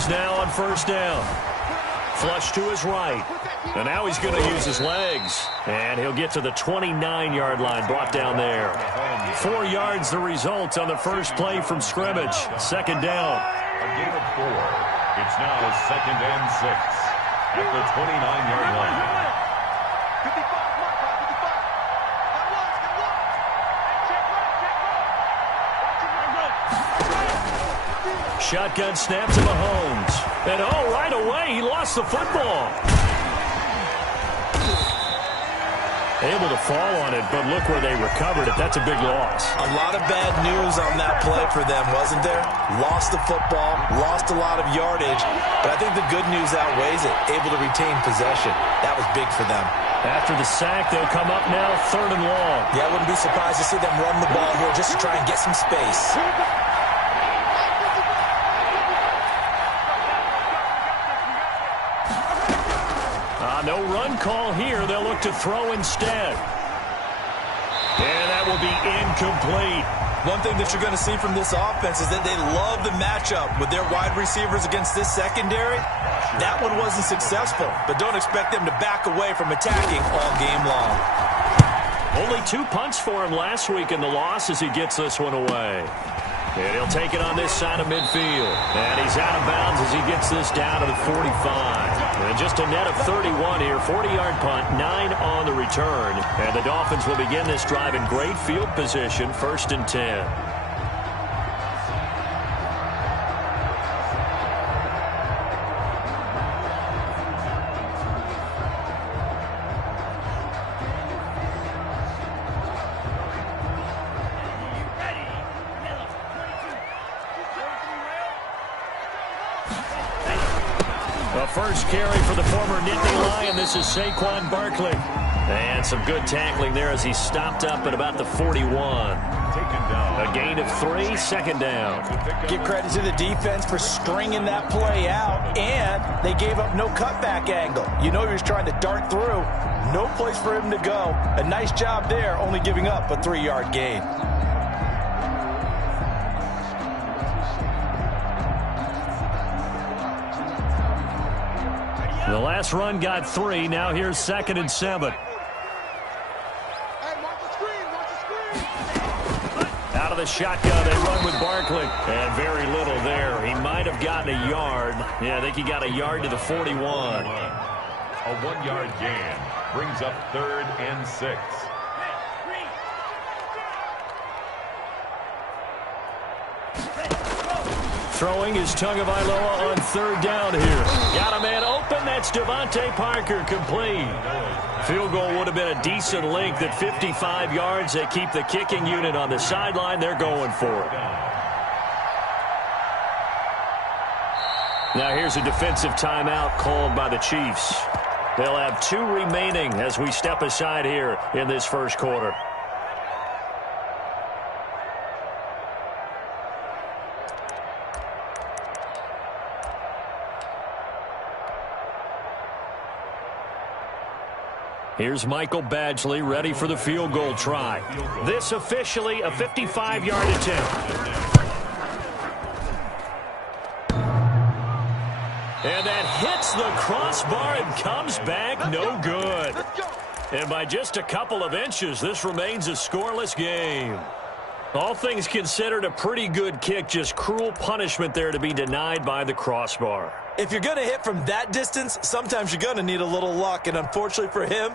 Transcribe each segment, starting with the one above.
Mahomes now on first down. Flush to his right. And now he's going to use his legs. And he'll get to the 29-yard line, brought down there. 4 yards the result on the first play from scrimmage. Second down. A gain of 4. It's now 2nd and 6 at the 29-yard line. Shotgun snap to Mahomes. And right away, he lost the football. Able to fall on it, but look where they recovered it. That's a big loss. A lot of bad news on that play for them, wasn't there? Lost the football, lost a lot of yardage, but I think the good news outweighs it. Able to retain possession. That was big for them. After the sack, they'll come up now 3rd and long. Yeah, I wouldn't be surprised to see them run the ball here just to try and get some space. No run call here. They'll look to throw instead. And that will be incomplete. One thing that you're going to see from this offense is that they love the matchup with their wide receivers against this secondary. That one wasn't successful, but don't expect them to back away from attacking all game long. Only 2 punts for him last week in the loss as he gets this one away. And he'll take it on this side of midfield. And he's out of bounds as he gets this down to the 45. And just a net of 31 here. 40-yard punt, 9 on the return. And the Dolphins will begin this drive in great field position, 1st and 10. First carry for the former Nittany Lion. This is Saquon Barkley. And some good tackling there as he stopped up at about the 41. A gain of 3, 2nd down. Give credit to the defense for stringing that play out, and they gave up no cutback angle. You know he was trying to dart through. No place for him to go. A nice job there, only giving up a 3-yard gain. The last run got 3. Now here's 2nd and 7. Out of the shotgun, they run with Barkley. And very little there. He might have gotten a yard. Yeah, I think he got a yard to the 41. A 1-yard gain brings up 3rd and 6. Throwing is Tagovailoa on 3rd down here. Got a man open. That's Devontae Parker, complete. Field goal would have been a decent length at 55 yards. They keep the kicking unit on the sideline. They're going for it. Now here's a defensive timeout called by the Chiefs. They'll have 2 remaining as we step aside here in this first quarter. Here's Michael Badgley ready for the field goal try. This officially a 55-yard attempt. And that hits the crossbar and comes back no good. And by just a couple of inches, this remains a scoreless game. All things considered, a pretty good kick, just cruel punishment there to be denied by the crossbar. If you're going to hit from that distance, sometimes you're going to need a little luck, and unfortunately for him,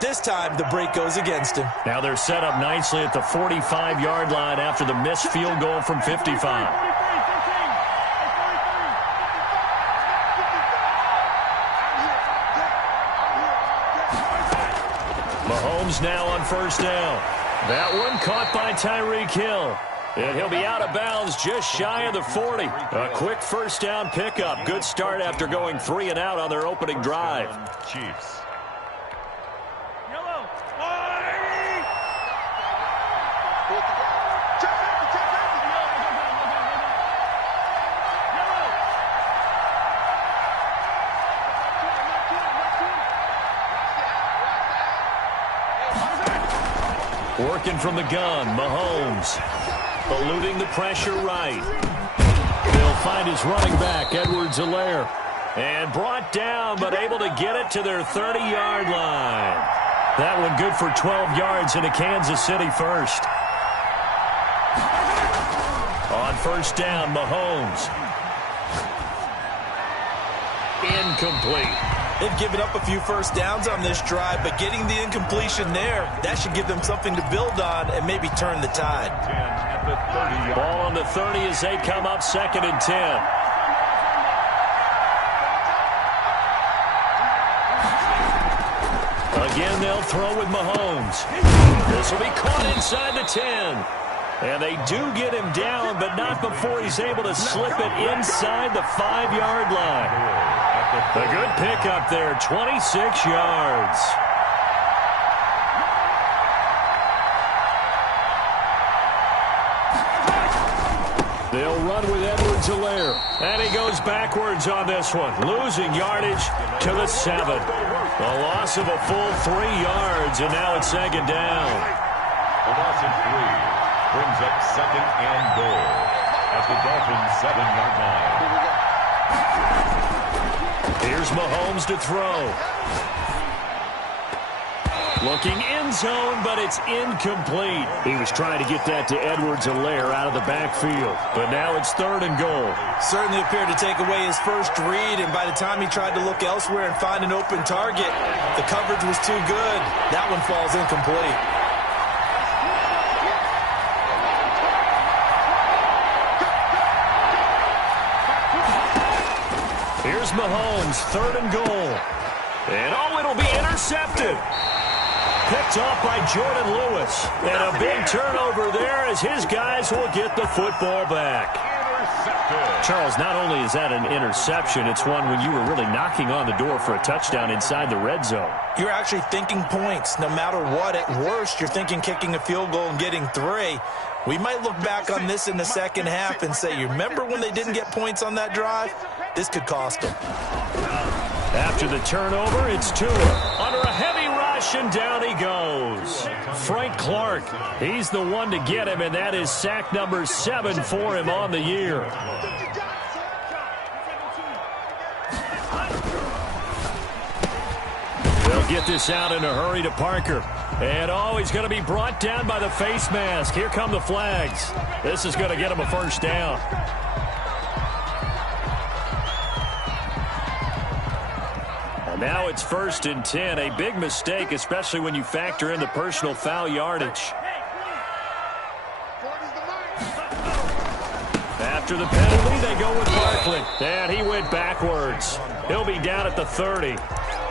this time the break goes against him. Now they're set up nicely at the 45-yard line after the missed field goal from 55. Mahomes now on first down. That one caught by Tyreek Hill. And he'll be out of bounds just shy of the 40. A quick first down pickup. Good start after going 3 and out on their opening drive. Chiefs. Working from the gun, Mahomes. Eluding the pressure right. They'll find his running back, Edwards-Helaire. And brought down, but able to get it to their 30-yard line. That one good for 12 yards into Kansas City first. On first down, Mahomes. Incomplete. They've given up a few first downs on this drive, but getting the incompletion there, that should give them something to build on and maybe turn the tide. Ball on the 30 as they come up 2nd and 10. Again, they'll throw with Mahomes. This will be caught inside the 10. And they do get him down, but not before he's able to slip it inside the 5-yard line. A good pickup there, 26 yards. They'll run with Edwards-Helaire. And he goes backwards on this one, losing yardage to the 7. A loss of a full 3 yards, and now it's 2nd down. A loss of 3 brings up 2nd and goal at the Dolphins' 7-yard line. Here's Mahomes to throw. Looking end zone, but it's incomplete. He was trying to get that to Edwards-Helaire out of the backfield. But now it's 3rd and goal. Certainly appeared to take away his first read, and by the time he tried to look elsewhere and find an open target, the coverage was too good. That one falls incomplete. Here's Mahomes, 3rd and goal. And it'll be intercepted. Picked off by Jordan Lewis. And a big turnover there as his guys will get the football back. Charles, not only is that an interception, it's one when you were really knocking on the door for a touchdown inside the red zone. You're actually thinking points. No matter what, at worst, you're thinking kicking a field goal and getting 3. We might look back on this in the second half and say, you remember when they didn't get points on that drive? This could cost them. After the turnover, it's Tua. Under a heavy rush, and down he goes. Frank Clark, he's the one to get him, and that is sack number 7 for him on the year. They'll get this out in a hurry to Parker. And he's going to be brought down by the face mask. Here come the flags. This is going to get him a first down. And now it's 1st and 10. A big mistake, especially when you factor in the personal foul yardage. After the penalty, they go with Barkley. And he went backwards. He'll be down at the 30.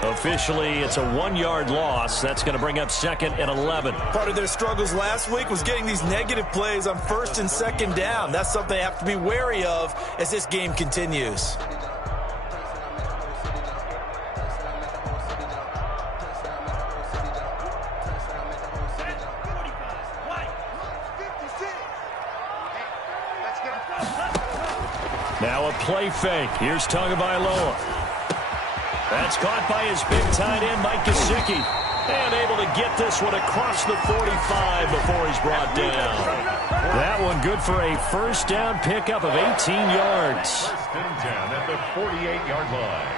Officially, it's a 1-yard loss. That's going to bring up 2nd and 11. Part of their struggles last week was getting these negative plays on 1st and 2nd down. That's something they have to be wary of as this game continues. Now a play fake. Here's Tagovailoa. That's caught by his big tight end, Mike Gesicki. And able to get this one across the 45 before he's brought down. That one good for a first down pickup of 18 yards. First and 10 at the 48-yard line.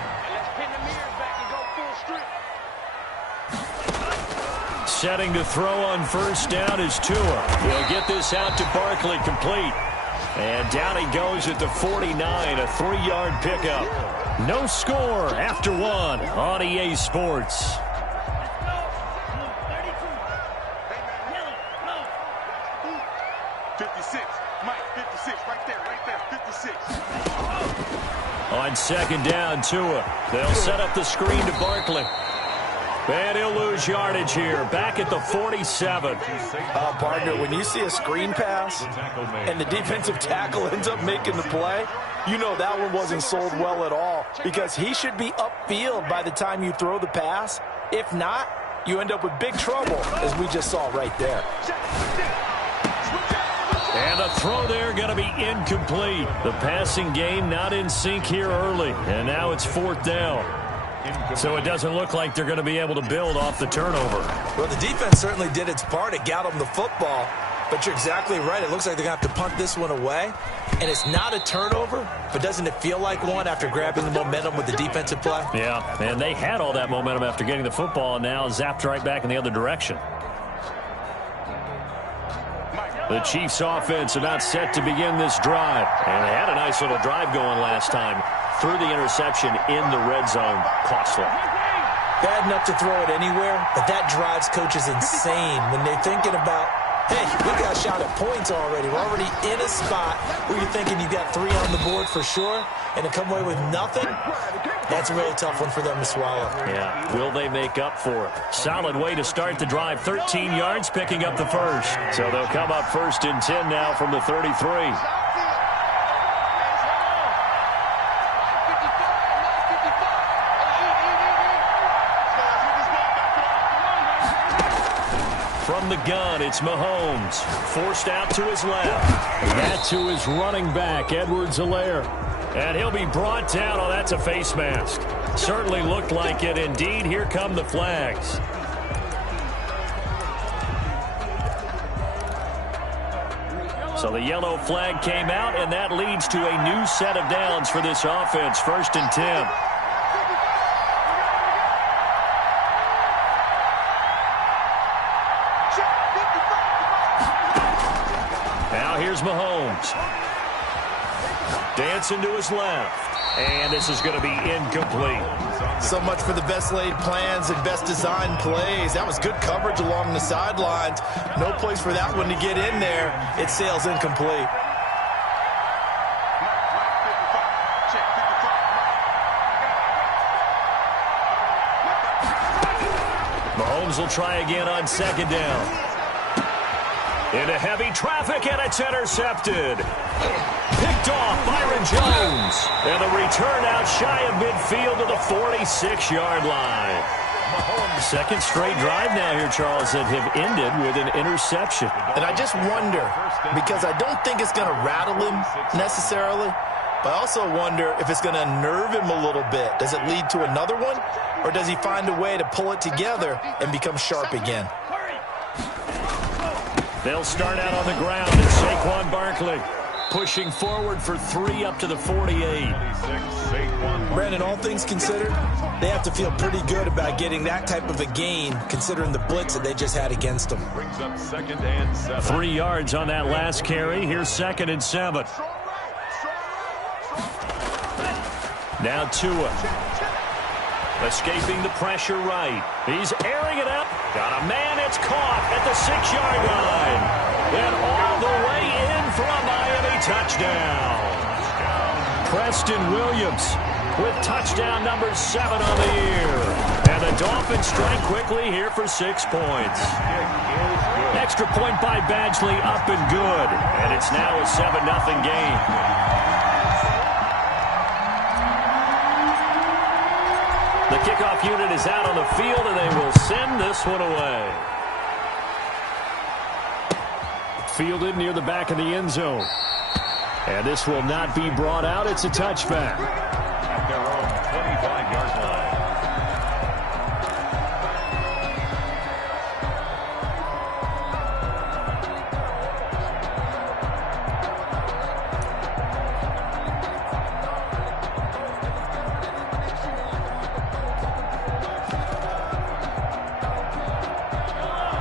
Setting to throw on first down is Tua. He'll get this out to Barkley, complete. And down he goes at the 49, a 3-yard pickup. No score after 1 on EA Sports. On 2nd down, Tua. They'll set up the screen to Barkley. And he'll lose yardage here, back at the 47. Partner, when you see a screen pass and the defensive tackle ends up making the play, you know that one wasn't sold well at all, because he should be upfield by the time you throw the pass. If not, you end up with big trouble, as we just saw right there. And the throw there going to be incomplete. The passing game not in sync here early, and now it's 4th down. So it doesn't look like they're going to be able to build off the turnover. Well, the defense certainly did its part. It got them the football. But you're exactly right. It looks like they're going to have to punt this one away. And it's not a turnover, but doesn't it feel like one after grabbing the momentum with the defensive play? Yeah, and they had all that momentum after getting the football and now zapped right back in the other direction. The Chiefs offense about set to begin this drive. And they had a nice little drive going last time. Threw the interception in the red zone. Costly. Bad enough to throw it anywhere, but that drives coaches insane when they're thinking about, hey, we got shot at points already. We're already in a spot where you're thinking you've got 3 on the board for sure, and to come away with nothing, that's a really tough one for them to swallow. Yeah, will they make up for it? Solid way to start the drive. 13 yards, picking up the first. So they'll come up 1st and 10 now from the 33. From the gun, it's Mahomes. Forced out to his left. That to his running back, Edwards-Helaire. And he'll be brought down. Oh, that's a face mask. Certainly looked like it. Indeed, here come the flags. So the yellow flag came out, and that leads to a new set of downs for this offense. 1st and 10. Here's Mahomes. Dancing to his left. And this is going to be incomplete. So much for the best laid plans and best designed plays. That was good coverage along the sidelines. No place for that one to get in there. It sails incomplete. Mahomes will try again on 2nd down. Into heavy traffic, and it's intercepted. Picked off Byron Jones. And the return out shy of midfield to the 46-yard line. Second straight drive now here, Charles, that have ended with an interception. And I just wonder, because I don't think it's going to rattle him necessarily, but I also wonder if it's going to unnerve him a little bit. Does it lead to another one, or does he find a way to pull it together and become sharp again? They'll start out on the ground, and Saquon Barkley pushing forward for 3 up to the 48. Brandon, all things considered, they have to feel pretty good about getting that type of a gain, considering the blitz that they just had against them. Brings up 2nd and 7. 3 yards on that last carry. Here's 2nd and 7. Now Tua. Escaping the pressure right. He's airing it up. Got a man. It's caught at the 6-yard line. And all the way in for a Miami touchdown. Preston Williams with touchdown number 7 on the year. And the Dolphins strike quickly here for 6 points. Extra point by Badgley up and good. And it's now a 7-0 game. The kickoff unit is out on the field, and they will send this one away. Fielded near the back of the end zone. And this will not be brought out. It's a touchback. At their own 25-yard line.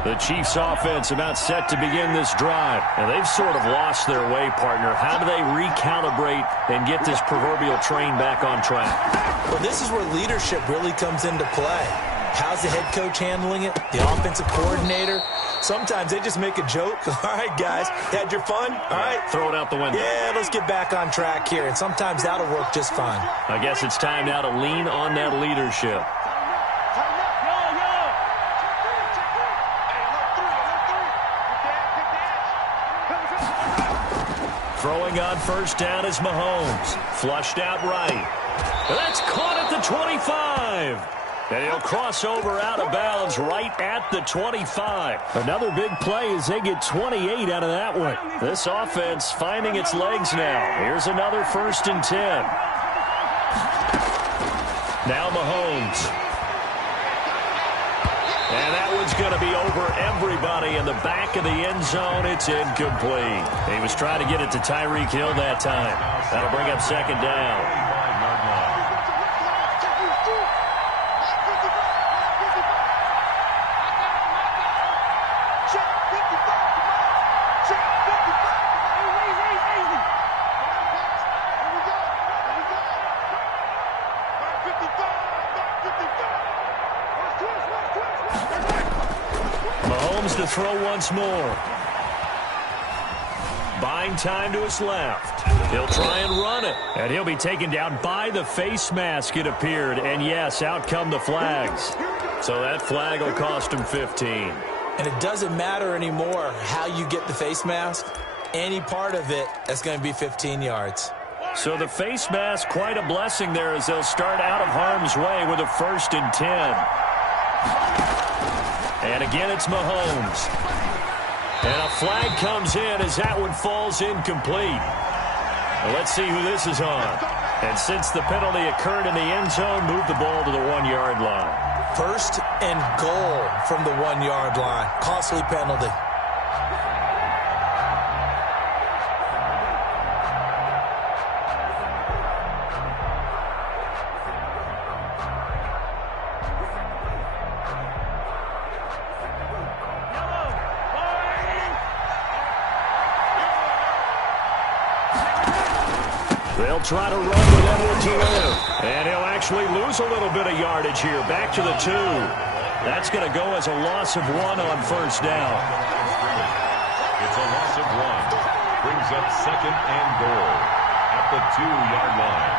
The Chiefs offense about set to begin this drive. And they've sort of lost their way, partner. How do they recalibrate and get this proverbial train back on track? Well, this is where leadership really comes into play. How's the head coach handling it? The offensive coordinator? Sometimes they just make a joke. All right, guys, had your fun? All right. Throw it out the window. Yeah, let's get back on track here. And sometimes that'll work just fine. I guess it's time now to lean on that leadership. Throwing on 1st down is Mahomes. Flushed out right. And that's caught at the 25. And he'll cross over out of bounds right at the 25. Another big play as they get 28 out of that one. This offense finding its legs now. Here's another 1st and 10. Now Mahomes. And that one's going to be over everybody in the back of the end zone. It's incomplete. He was trying to get it to Tyreek Hill that time. That'll bring up second down. Mahomes to throw once more. Buying time to his left. He'll try and run it. And he'll be taken down by the face mask, it appeared. And yes, out come the flags. So that flag will cost him 15. And it doesn't matter anymore how you get the face mask. Any part of it, that's going to be 15 yards. So the face mask, quite a blessing there as they'll start out of harm's way with a 1st and 10. And again, it's Mahomes. And a flag comes in as that one falls incomplete. Well, let's see who this is on. And since the penalty occurred in the end zone, move the ball to the 1-yard line. 1st and goal from the 1-yard line. Costly penalty. They'll try to run with Edwards-Helaire. And he'll actually lose a little bit of yardage here. Back to the 2. That's going to go as a loss of 1 on 1st down. It's a loss of 1. Brings up 2nd and goal at the 2-yard line.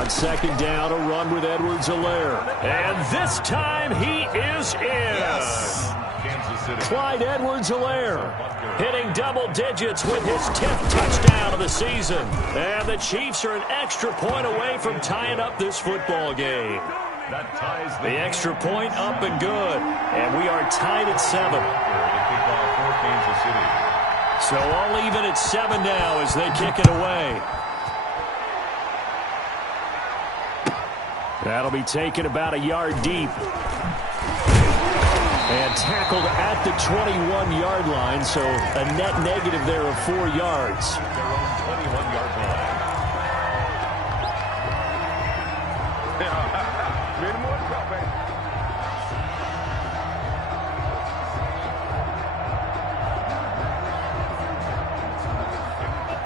On 2nd down, a run with Edwards-Helaire. And this time he is in. Yes. Clyde Edwards-Helaire hitting double digits with his 10th touchdown of the season. And the Chiefs are an extra point away from tying up this football game. That ties the extra point up and good. And we are tied at 7. So all even at 7 now as they kick it away. That'll be taken about a yard deep. And tackled at the 21-yard line, so a net negative there of 4 yards. Their own 21-yard line.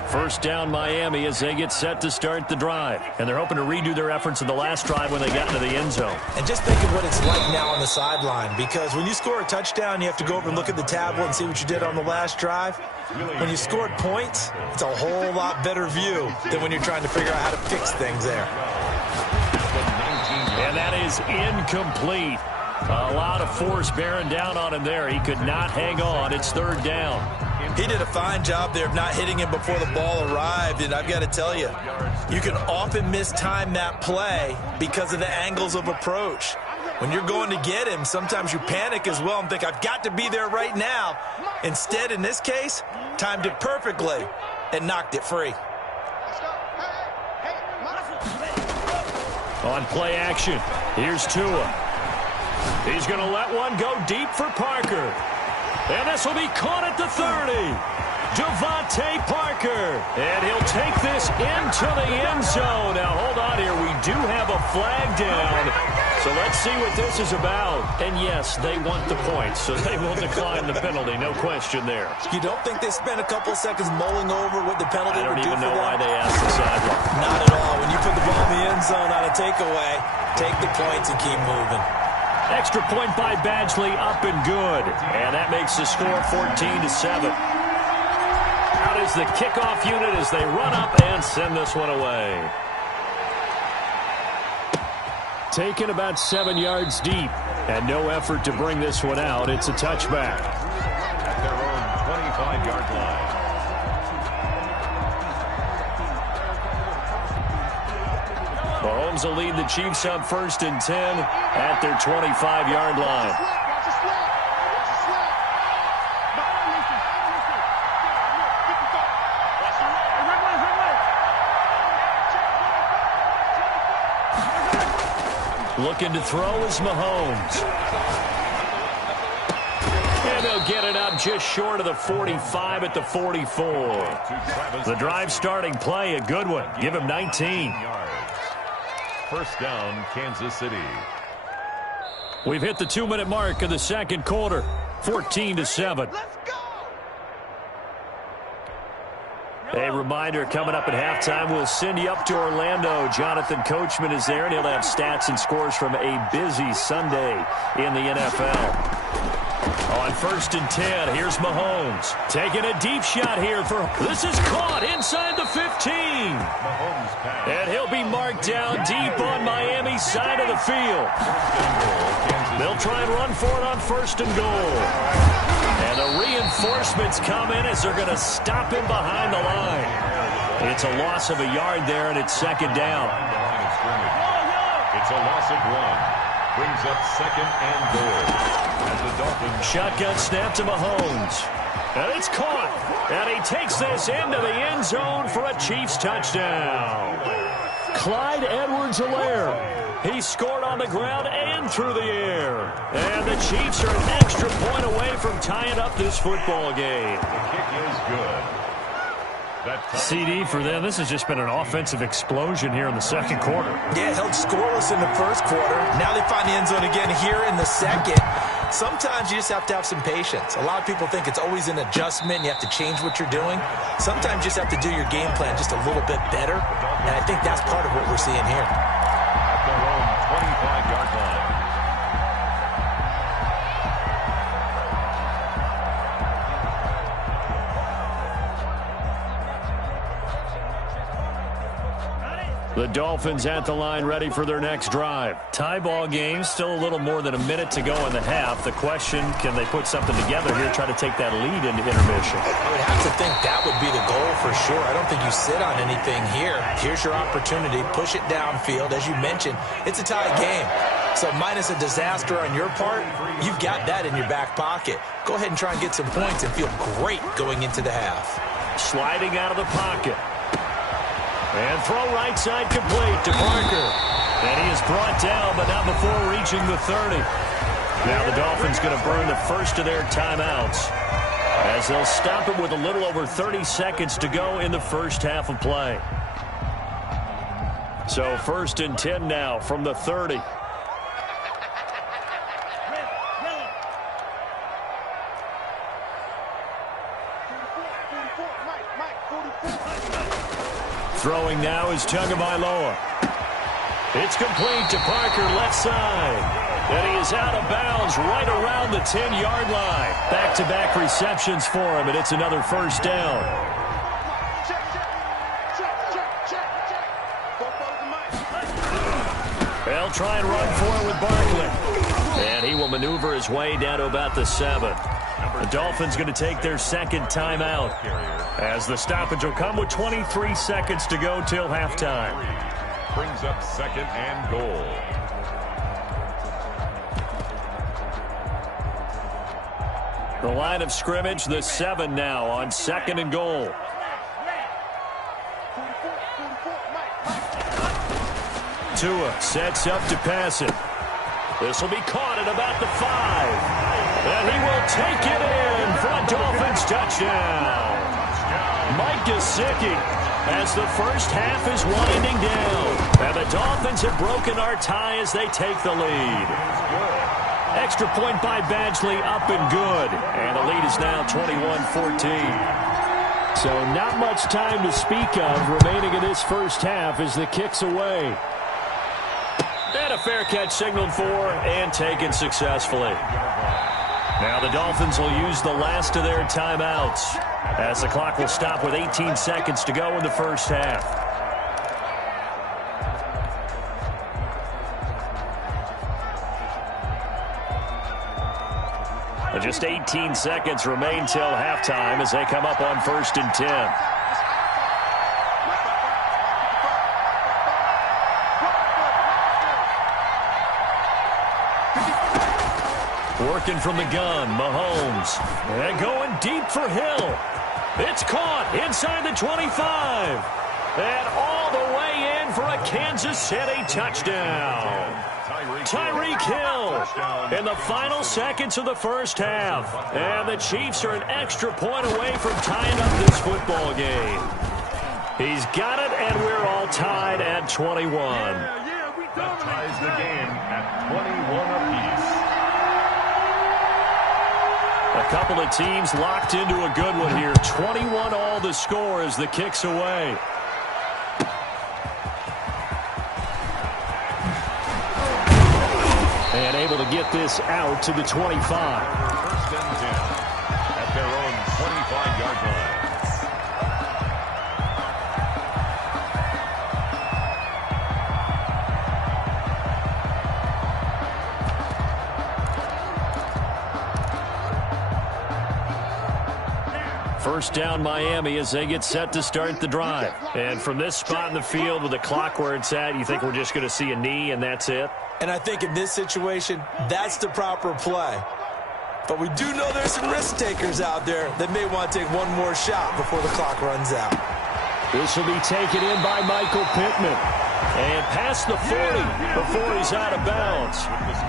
First down Miami as they get set to start the drive. And they're hoping to redo their efforts in the last drive when they got into the end zone. And just think of what it's like now on the sideline, because when you score a touchdown, you have to go over and look at the tablet and see what you did on the last drive. When you scored points, it's a whole lot better view than when you're trying to figure out how to fix things there. And that is incomplete. A lot of force bearing down on him there. He could not hang on. It's 3rd down. He did a fine job there of not hitting him before the ball arrived, and I've got to tell you, you can often mistime that play because of the angles of approach. When you're going to get him, sometimes you panic as well and think, I've got to be there right now. Instead, in this case, timed it perfectly and knocked it free. On play action, here's Tua. He's going to let one go deep for Parker. And this will be caught at the 30. Devontae Parker. And he'll take this into the end zone. Now, hold on here. We do have a flag down. So let's see what this is about. And, yes, they want the points, so they will decline the penalty. No question there. You don't think they spent a couple seconds mulling over what the penalty would do for them? I don't even know why they asked the sideline. Not at all. When you put the ball in the end zone on a takeaway, take the points and keep moving. Extra point by Badgley, up and good. And that makes the score 14-7. Out is the kickoff unit as they run up and send this one away. Taken about 7 yards deep. And no effort to bring this one out. It's a touchback. At their own 25-yard line. Mahomes will lead the Chiefs up 1st and 10 at their 25-yard line. Looking to throw is Mahomes. And they'll get it up just short of the 45 at the 44. The drive starting play, a good one. Give him 19. First down, Kansas City. We've hit the 2-minute mark of the second quarter. 14-7. A reminder, coming up at halftime, we'll send you up to Orlando. Jonathan Coachman is there, and he'll have stats and scores from a busy Sunday in the NFL. On 1st and 10, here's Mahomes. Taking a deep shot here for... This is caught inside the 15. And he'll be marked down deep on Miami's side of the field. They'll try and run for it on 1st and goal. And the reinforcements come in as they're going to stop him behind the line. It's a loss of a yard there, and it's 2nd down. It's a loss of 1. Brings up 2nd and goal. As the Dolphins... Shotgun snap to Mahomes. And it's caught. And he takes this into the end zone for a Chiefs touchdown. Clyde Edwards-Helaire. He scored on the ground and through the air. And the Chiefs are an extra point away from tying up this football game. The kick is good. CD for them. This has just been an offensive explosion here in the second quarter. Yeah, held scoreless in the first quarter. Now they find the end zone again here in the second. Sometimes you just have to have some patience. A lot of people think it's always an adjustment. You have to change what you're doing. Sometimes you just have to do your game plan just a little bit better. And I think that's part of what we're seeing here. At their own 25-yard line. The Dolphins at the line ready for their next drive. Tie ball game, still a little more than a minute to go in the half. The question, can they put something together here, try to take that lead into intermission? I would have to think that would be the goal for sure. I don't think you sit on anything here. Here's your opportunity. Push it downfield. As you mentioned, it's a tie game. So minus a disaster on your part, you've got that in your back pocket. Go ahead and try and get some points and feel great going into the half. Sliding out of the pocket. And throw right side complete to Parker. And he is brought down, but not before reaching the 30. Now the Dolphins going to burn the first of their timeouts as they'll stop it with a little over 30 seconds to go in the first half of play. So 1st and 10 now from the 30. Throwing now is Tagovailoa. It's complete to Parker, left side. And he is out of bounds right around the 10-yard line. Back-to-back receptions for him, and it's another first down. They'll try and run for it with Barkley. And he will maneuver his way down to about the 7. The Dolphins going to take their second timeout as the stoppage will come with 23 seconds to go till halftime. Brings up 2nd and goal. The line of scrimmage, the 7 now on 2nd and goal. Tua sets up to pass it. This will be caught at about the 5. And he will take it in for a Dolphins touchdown. Mike Gesicki as the first half is winding down. And the Dolphins have broken our tie as they take the lead. Extra point by Badgley, up and good. And the lead is now 21-14. So not much time to speak of remaining in this first half as the kick's away. And a fair catch signaled for and taken successfully. Now the Dolphins will use the last of their timeouts as the clock will stop with 18 seconds to go in the first half. Just 18 seconds remain till halftime as they come up on 1st and 10. Working from the gun, Mahomes. And going deep for Hill. It's caught inside the 25. And all the way in for a Kansas City touchdown. Tyreek Hill in the final seconds of the first half. And the Chiefs are an extra point away from tying up this football game. He's got it, and we're all tied at 21. That ties the game at 21 apiece. A couple of teams locked into a good one here. 21 all the score as the kick's away. And able to get this out to the 25. First and 10 at their own 25-yard line. First down Miami as they get set to start the drive. And from this spot in the field with the clock where it's at, you think we're just going to see a knee and that's it? And I think in this situation, that's the proper play. But we do know there's some risk takers out there that may want to take one more shot before the clock runs out. This will be taken in by Michael Pittman. And past the 40 before he's out of bounds.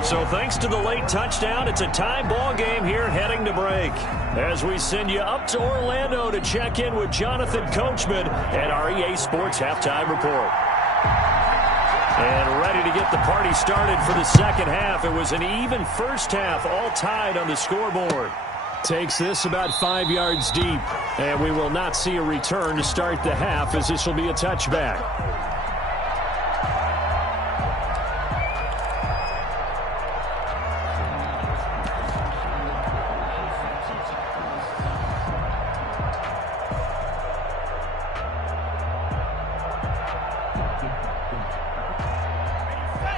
So thanks to the late touchdown, it's a tie ball game here heading to break. As we send you up to Orlando to check in with Jonathan Coachman at our EA Sports Halftime Report. And ready to get the party started for the second half. It was an even first half, all tied on the scoreboard. Takes this about 5 yards deep. And we will not see a return to start the half as this will be a touchback.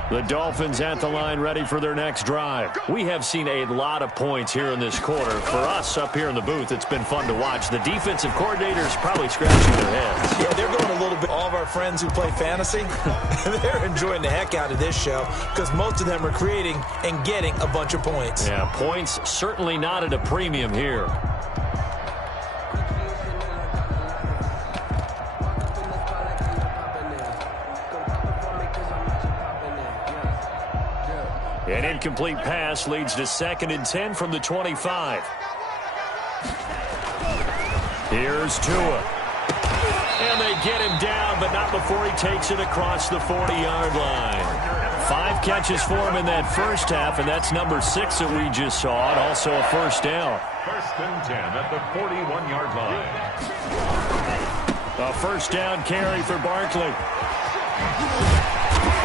The Dolphins at the line ready for their next drive. We have seen a lot of points here in this quarter. For us up here in the booth, it's been fun to watch. The defensive coordinators probably scratching their heads. Yeah, they're going a little bit. All of our friends who play fantasy, they're enjoying the heck out of this show because most of them are creating and getting a bunch of points. Yeah, points certainly not at a premium here. An incomplete pass leads to 2nd and 10 from the 25. Here's Tua. And they get him down, but not before he takes it across the 40-yard line. 5 catches for him in that first half, and that's number 6 that we just saw, and also a first down. First and 10 at the 41-yard line. A first down carry for Barkley.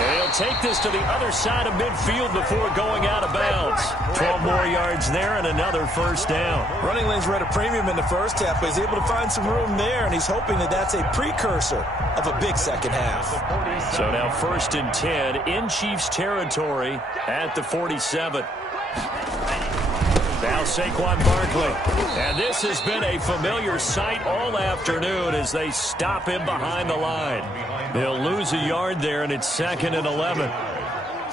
And he'll take this to the other side of midfield before going out of bounds. 12 more yards there and another first down. Running lanes were at a premium in the first half, but he's able to find some room there, and he's hoping that that's a precursor of a big second half. So now 1st and 10 in Chiefs territory at the 47. Now Saquon Barkley. And this has been a familiar sight all afternoon as they stop him behind the line. They'll lose a yard there, and it's 2nd and 11.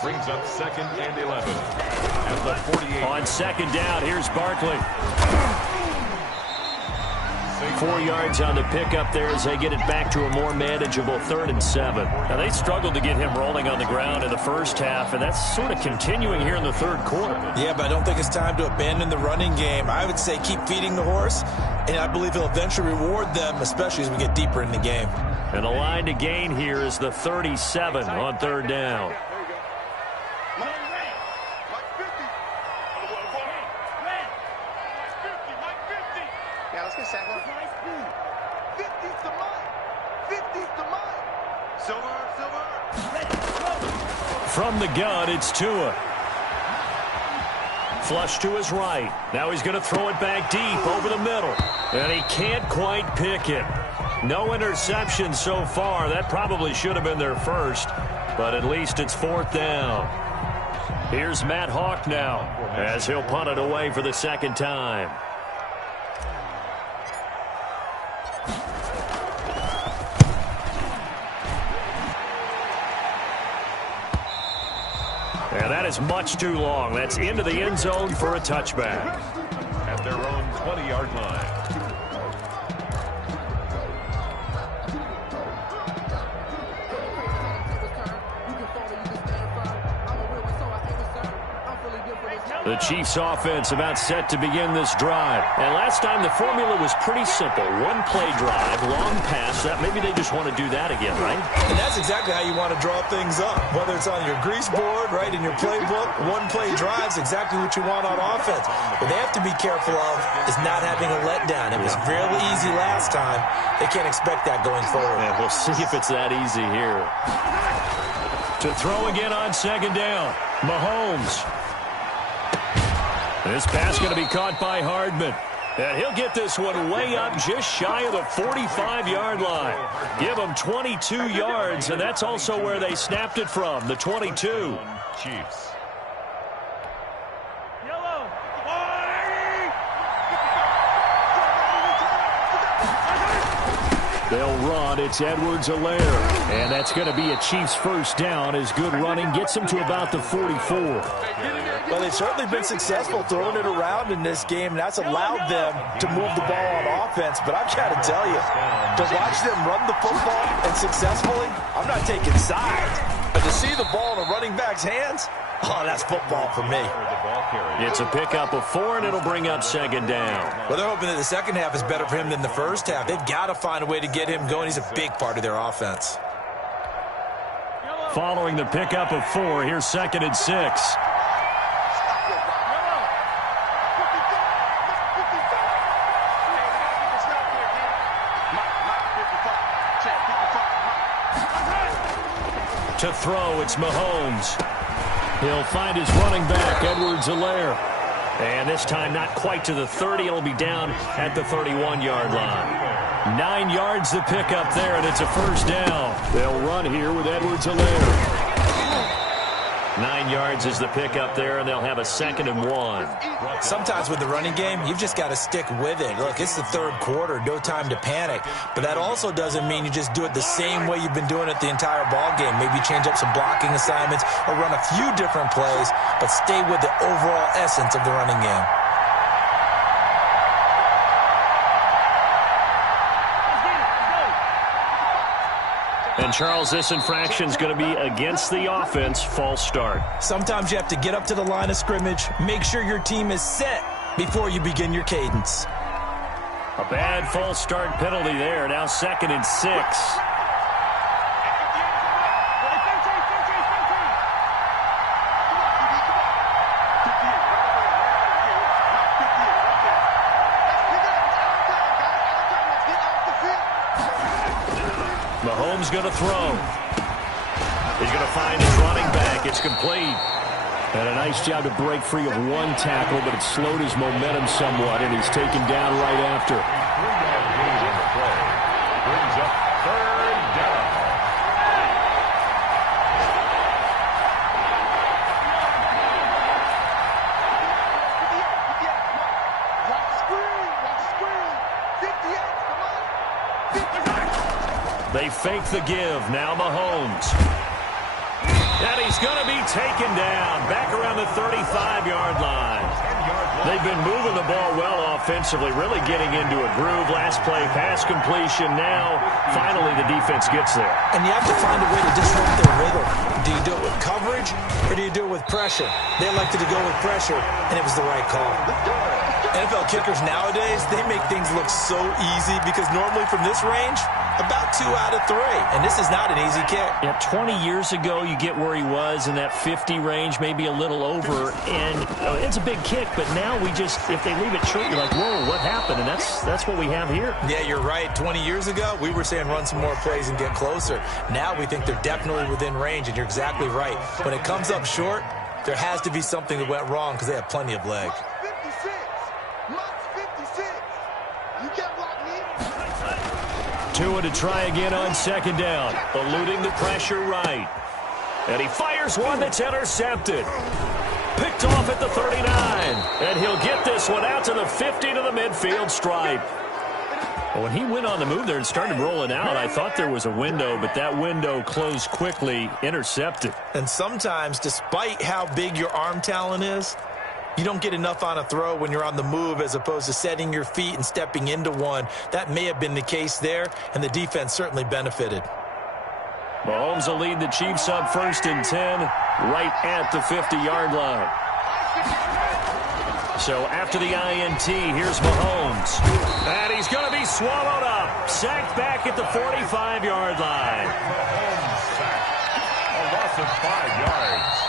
Brings up 2nd and 11. At the 48. On 2nd down, here's Barkley. 4 yards on the pickup there as they get it back to a more manageable 3rd and 7. Now, they struggled to get him rolling on the ground in the first half, and that's sort of continuing here in the third quarter. Yeah, but I don't think it's time to abandon the running game. I would say keep feeding the horse, and I believe he'll eventually reward them, especially as we get deeper in the game. And the line to gain here is the 37 on 3rd down. From the gun, it's Tua. Flush to his right. Now he's going to throw it back deep over the middle. And he can't quite pick it. No interception so far. That probably should have been their first. But at least it's 4th down. Here's Matt Hawk now as he'll punt it away for the 2nd time. And that is much too long. That's into the end zone for a touchback. At their own 20-yard line. The Chiefs offense about set to begin this drive. And last time the formula was pretty simple. One play drive, long pass. Maybe they just want to do that again, right? And that's exactly how you want to draw things up. Whether it's on your grease board, right, in your playbook, one play drive is exactly what you want on offense. What they have to be careful of is not having a letdown. It was real easy last time. They can't expect that going forward. And we'll see if it's that easy here. To throw again on second down. Mahomes. This pass going to be caught by Hardman. And he'll get this one way up just shy of the 45-yard line. Give him 22 yards, and that's also where they snapped it from, the 22. Chiefs. They'll run. It's Edwards-Helaire. And that's going to be a Chiefs first down as good running gets them to about the 44. Well, they've certainly been successful throwing it around in this game. That's allowed them to move the ball on offense. But I've got to tell you, to watch them run the football and successfully, I'm not taking sides. But to see the ball in a running back's hands, oh, that's football for me. It's a pickup of 4, and it'll bring up second down. Well, they're hoping that the second half is better for him than the first half. They've got to find a way to get him going. He's a big part of their offense. Following the pickup of 4, here's 2nd and 6. To throw, it's Mahomes. He'll find his running back, Edwards-Helaire. And this time not quite to the 30. It'll be down at the 31-yard line. 9 yards to pick up there, and it's a first down. They'll run here with Edwards-Helaire. 9 yards is the pickup there, and they'll have a 2nd and 1. Sometimes with the running game, you've just got to stick with it. Look, it's the third quarter, no time to panic. But that also doesn't mean you just do it the same way you've been doing it the entire ball game. Maybe change up some blocking assignments or run a few different plays, but stay with the overall essence of the running game. And, Charles, this infraction is going to be against the offense. False start. Sometimes you have to get up to the line of scrimmage, make sure your team is set before you begin your cadence. A bad false start penalty there. Now 2nd and 6. Mahomes going to throw. He's going to find his running back. It's complete. And a nice job to break free of one tackle, but it slowed his momentum somewhat, and he's taken down right after. Brings up 3rd down. They fake the give. Now Mahomes. And he's going to be taken down back around the 35-yard line. They've been moving the ball well offensively, really getting into a groove. Last play, pass completion. Now, finally, the defense gets there. And you have to find a way to disrupt their rhythm. Do you do it with coverage, or do you do it with pressure? They elected to go with pressure, and it was the right call. NFL kickers nowadays, they make things look so easy because normally from this range, about 2 out of 3. And this is not an easy kick. Yeah, 20 years ago, you get where he was in that 50 range, maybe a little over. And it's a big kick, but now we just, if they leave it short, you're like, whoa, what happened? And that's what we have here. Yeah, you're right. 20 years ago, we were saying run some more plays and get closer. Now we think they're definitely within range, and you're exactly right. When it comes up short, there has to be something that went wrong because they have plenty of leg. Tua to try again on 2nd down, eluding the pressure right. And he fires one that's intercepted. Picked off at the 39. And he'll get this one out to the 50 to the midfield stripe. When he went on the move there and started rolling out, I thought there was a window, but that window closed quickly, intercepted. And sometimes, despite how big your arm talent is, you don't get enough on a throw when you're on the move as opposed to setting your feet and stepping into one. That may have been the case there, and the defense certainly benefited. Mahomes will lead the Chiefs up 1st and 10, right at the 50-yard line. So after the INT, here's Mahomes. And he's going to be swallowed up. Sacked back at the 45-yard line. Mahomes sacked. A loss of 5 yards.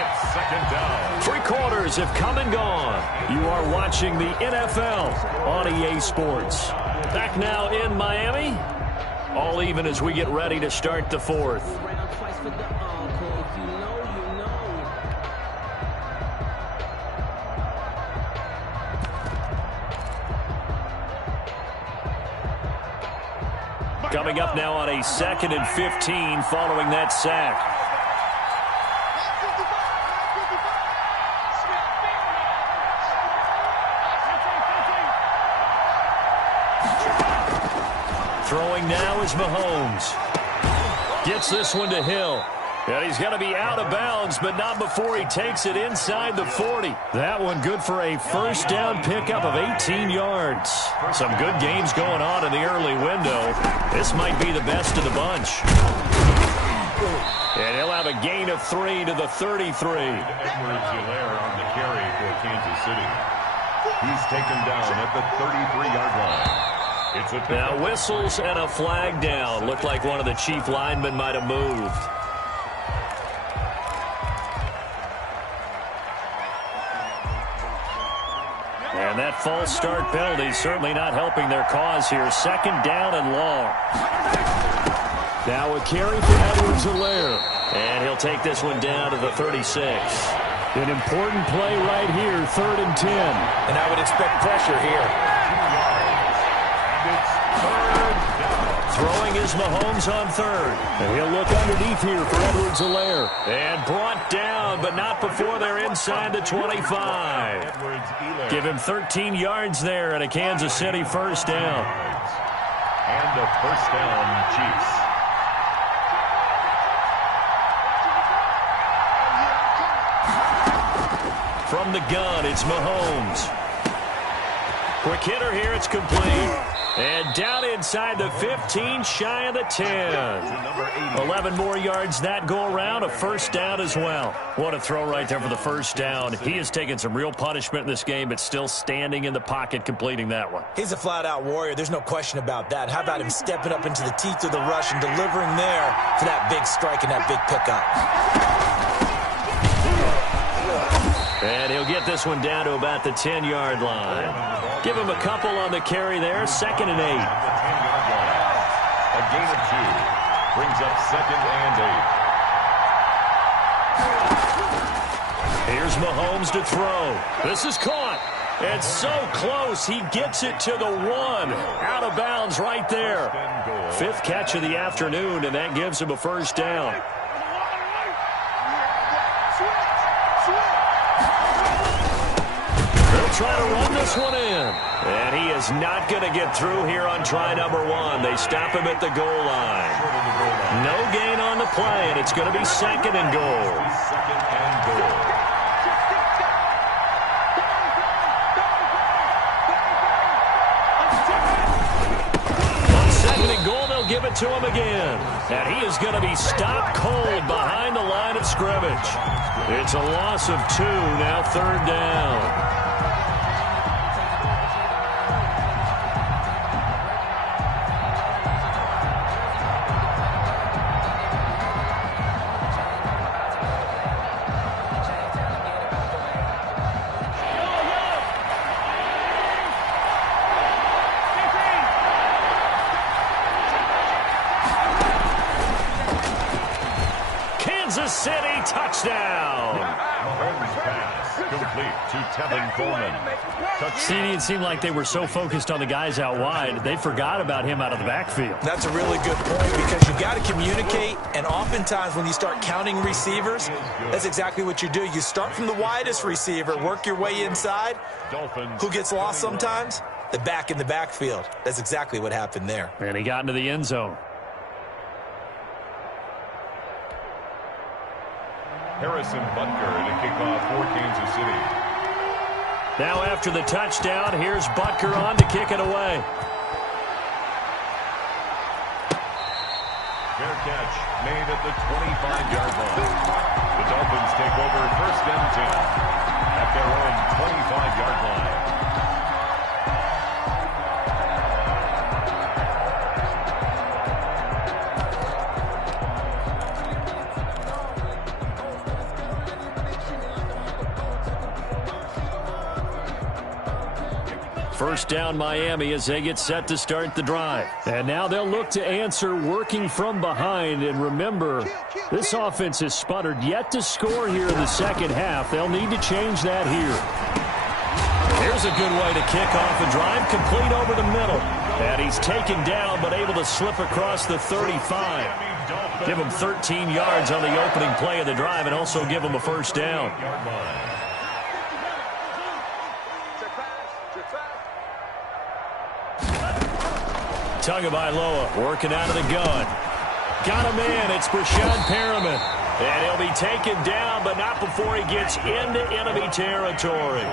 It's second down. 3 quarters have come and gone. You are watching the NFL on EA Sports. Back now in Miami. All even as we get ready to start the 4th. Coming up now on a 2nd and 15 following that sack. Throwing now is Mahomes. Gets this one to Hill. And he's going to be out of bounds, but not before he takes it inside the 40. That one good for a first down pickup of 18 yards. Some good games going on in the early window. This might be the best of the bunch. And he'll have a gain of 3 to the 33. Edwards-Helaire on the carry for Kansas City. He's taken down at the 33-yard line. Now whistles and a flag down. Looked like one of the chief linemen might have moved. And that false start penalty certainly not helping their cause here. 2nd down and long. Now a carry for Edwards-Helaire. And he'll take this one down to the 36. An important play right here, 3rd and 10. And I would expect pressure here. Throwing is Mahomes on 3rd. And he'll look underneath here for Edwards-Helaire. And brought down, but not before they're inside the 25. Give him 13 yards there and a Kansas City first down. And a first down, Chiefs. From the gun, it's Mahomes. Quick hitter here, it's complete. And down inside the 15, shy of the 10. 11 more yards that go around, a first down as well. What a throw right there for the first down. He has taken some real punishment in this game, but still standing in the pocket completing that one. He's a flat-out warrior. There's no question about that. How about him stepping up into the teeth of the rush and delivering there for that big strike and that big pickup. And he'll get this one down to about the 10-yard line. Give him a couple on the carry there. 2nd and 8. A gain of 2 brings up 2nd and 8. Here's Mahomes to throw. This is caught. And so close. He gets it to the 1. Out of bounds right there. 5th catch of the afternoon, and that gives him a first down. Try to run this one in. And he is not going to get through here on try number 1. They stop him at the goal line. No gain on the play, and it's going to be 2nd and goal. 2nd and goal. On 2nd and goal, they'll give it to him again. And he is going to be stopped cold behind the line of scrimmage. It's a loss of 2, now 3rd down. City touchdown. Mahomes pass complete to Tevin Coleman. See, it seemed like they were so focused on the guys out wide, they forgot about him out of the backfield. That's a really good point because you've got to communicate, and oftentimes when you start counting receivers, that's exactly what you do. You start from the widest receiver, work your way inside. Who gets lost sometimes? The back in the backfield. That's exactly what happened there. And he got into the end zone. Harrison Butker to kick off for Kansas City. Now after the touchdown, here's Butker on to kick it away. Fair catch made at the 25-yard line. The Dolphins take over 1st and 10 at at their own 25-yard line. First down Miami as they get set to start the drive. And now they'll look to answer working from behind. And remember, this offense has sputtered yet to score here in the second half. They'll need to change that here. Here's a good way to kick off a drive, complete over the middle. And he's taken down but able to slip across the 35. Give him 13 yards on the opening play of the drive and also give him a first down. Tagovailoa working out of the gun. Got a man. It's Brashad Perriman. And he'll be taken down, but not before he gets into enemy territory.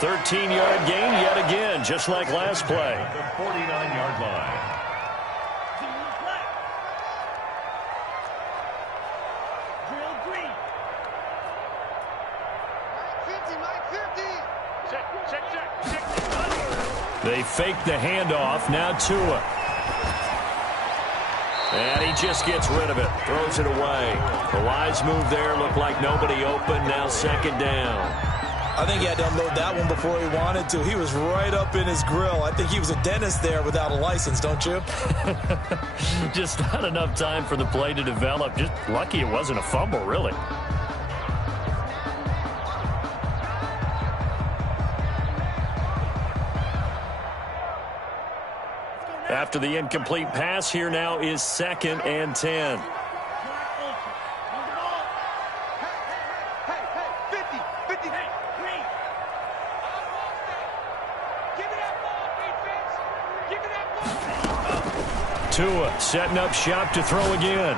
13-yard gain yet again, just like last play. The 49-yard line. They fake the handoff. Now Tua. And he just gets rid of it. Throws it away. A wise move there. Looked like nobody open. Now second down. I think he had to unload that one before he wanted to. He was right up in his grill. I think he was a dentist there without a license, don't you? Just not enough time for the play to develop. Just lucky it wasn't a fumble, really. After the incomplete pass, here now is 2nd and 10. Tua setting up shop to throw again.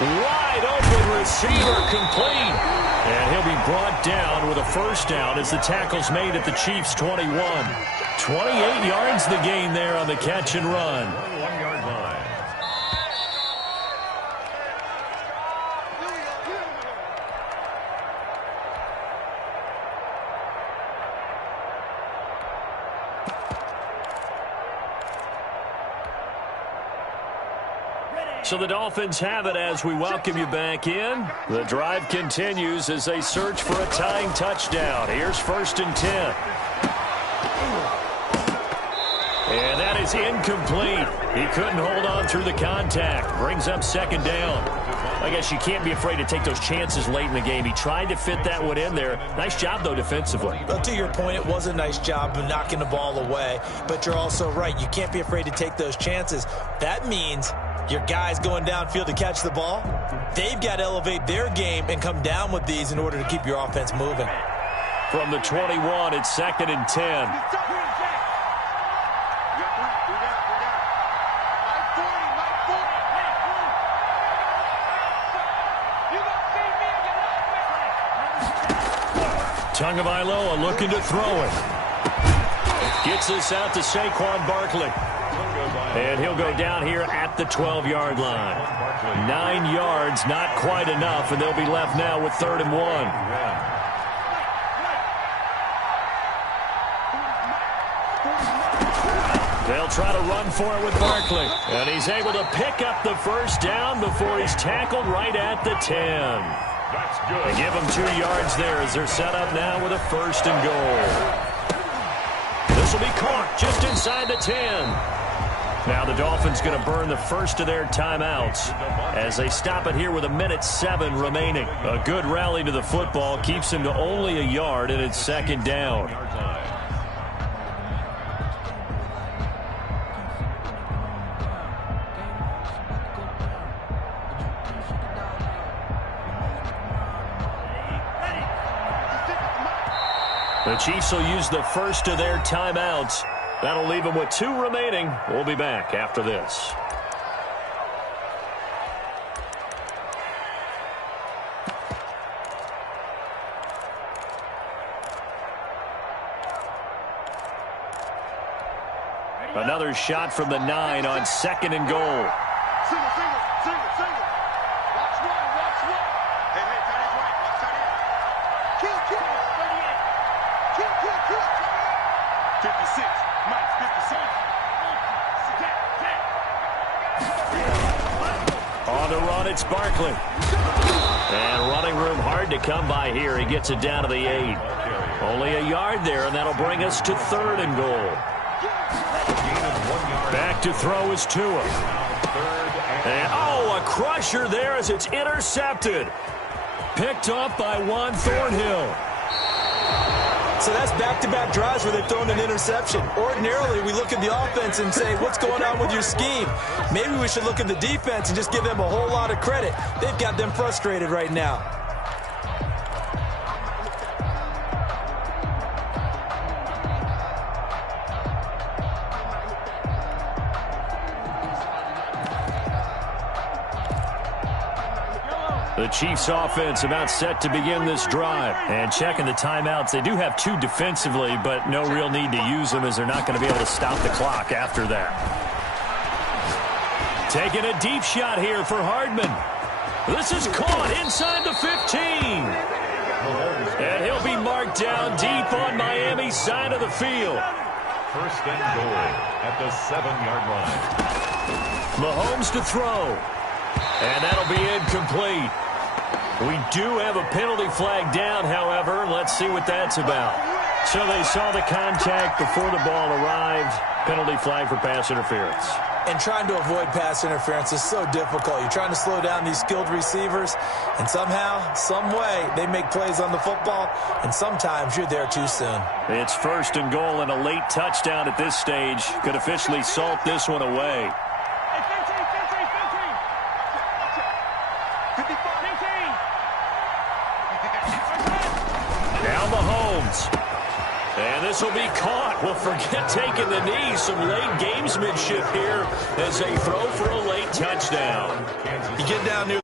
Wide open receiver, complete. And he'll be brought down with a first down as the tackle's made at the Chiefs' 21. 28 yards the gain there on the catch and run. 1-yard line. So the Dolphins have it as we welcome you back in. The drive continues as they search for a tying touchdown. Here's 1st and 10. And that is incomplete. He couldn't hold on through the contact. Brings up 2nd down. I guess you can't be afraid to take those chances late in the game. He tried to fit that one in there. Nice job, though, defensively. Well, to your point, it was a nice job of knocking the ball away. But you're also right. You can't be afraid to take those chances. That means your guys going downfield to catch the ball, they've got to elevate their game and come down with these in order to keep your offense moving. From the 21, it's 2nd and 10. Tagovailoa looking to throw it. Gets this out to Saquon Barkley. And he'll go down here at the 12-yard line. 9 yards, not quite enough, and they'll be left now with 3rd and 1. They'll try to run for it with Barkley. And he's able to pick up the first down before he's tackled right at the 10. That's good. They give him 2 yards there as they're set up now with a 1st and goal. This will be caught just inside the 10. Now the Dolphins going to burn the first of their timeouts as they stop it here with 1:07 remaining. A good rally to the football keeps him to only a yard, and it's 2nd down. The Chiefs will use the first of their timeouts. That'll leave them with 2 remaining. We'll be back after this. Another shot from the 9 on 2nd and goal. 56. Mike, 56. On the run, it's Barkley. And running room hard to come by here. He gets it down to the 8. Only a yard there, and that'll bring us to 3rd and goal. Back to throw is Tua. And, a crusher there as it's intercepted. Picked up by Juan Thornhill. So that's back-to-back drives where they've thrown an interception. Ordinarily, we look at the offense and say, what's going on with your scheme? Maybe we should look at the defense and just give them a whole lot of credit. They've got them frustrated right now. The Chiefs offense about set to begin this drive. And checking the timeouts, they do have 2 defensively, but no real need to use them as they're not going to be able to stop the clock after that. Taking a deep shot here for Hardman. This is caught inside the 15. And he'll be marked down deep on Miami's side of the field. 1st and goal at the 7-yard line. Mahomes to throw. And that'll be incomplete. We do have a penalty flag down, however. Let's see what that's about. So they saw the contact before the ball arrived. Penalty flag for pass interference. And trying to avoid pass interference is so difficult. You're trying to slow down these skilled receivers, and somehow, some way, they make plays on the football, and sometimes you're there too soon. It's 1st and goal and a late touchdown at this stage. Could officially salt this one away. Now Mahomes. And this will be caught. Well, forget taking the knee. Some late gamesmanship here as they throw for a late touchdown. You get down near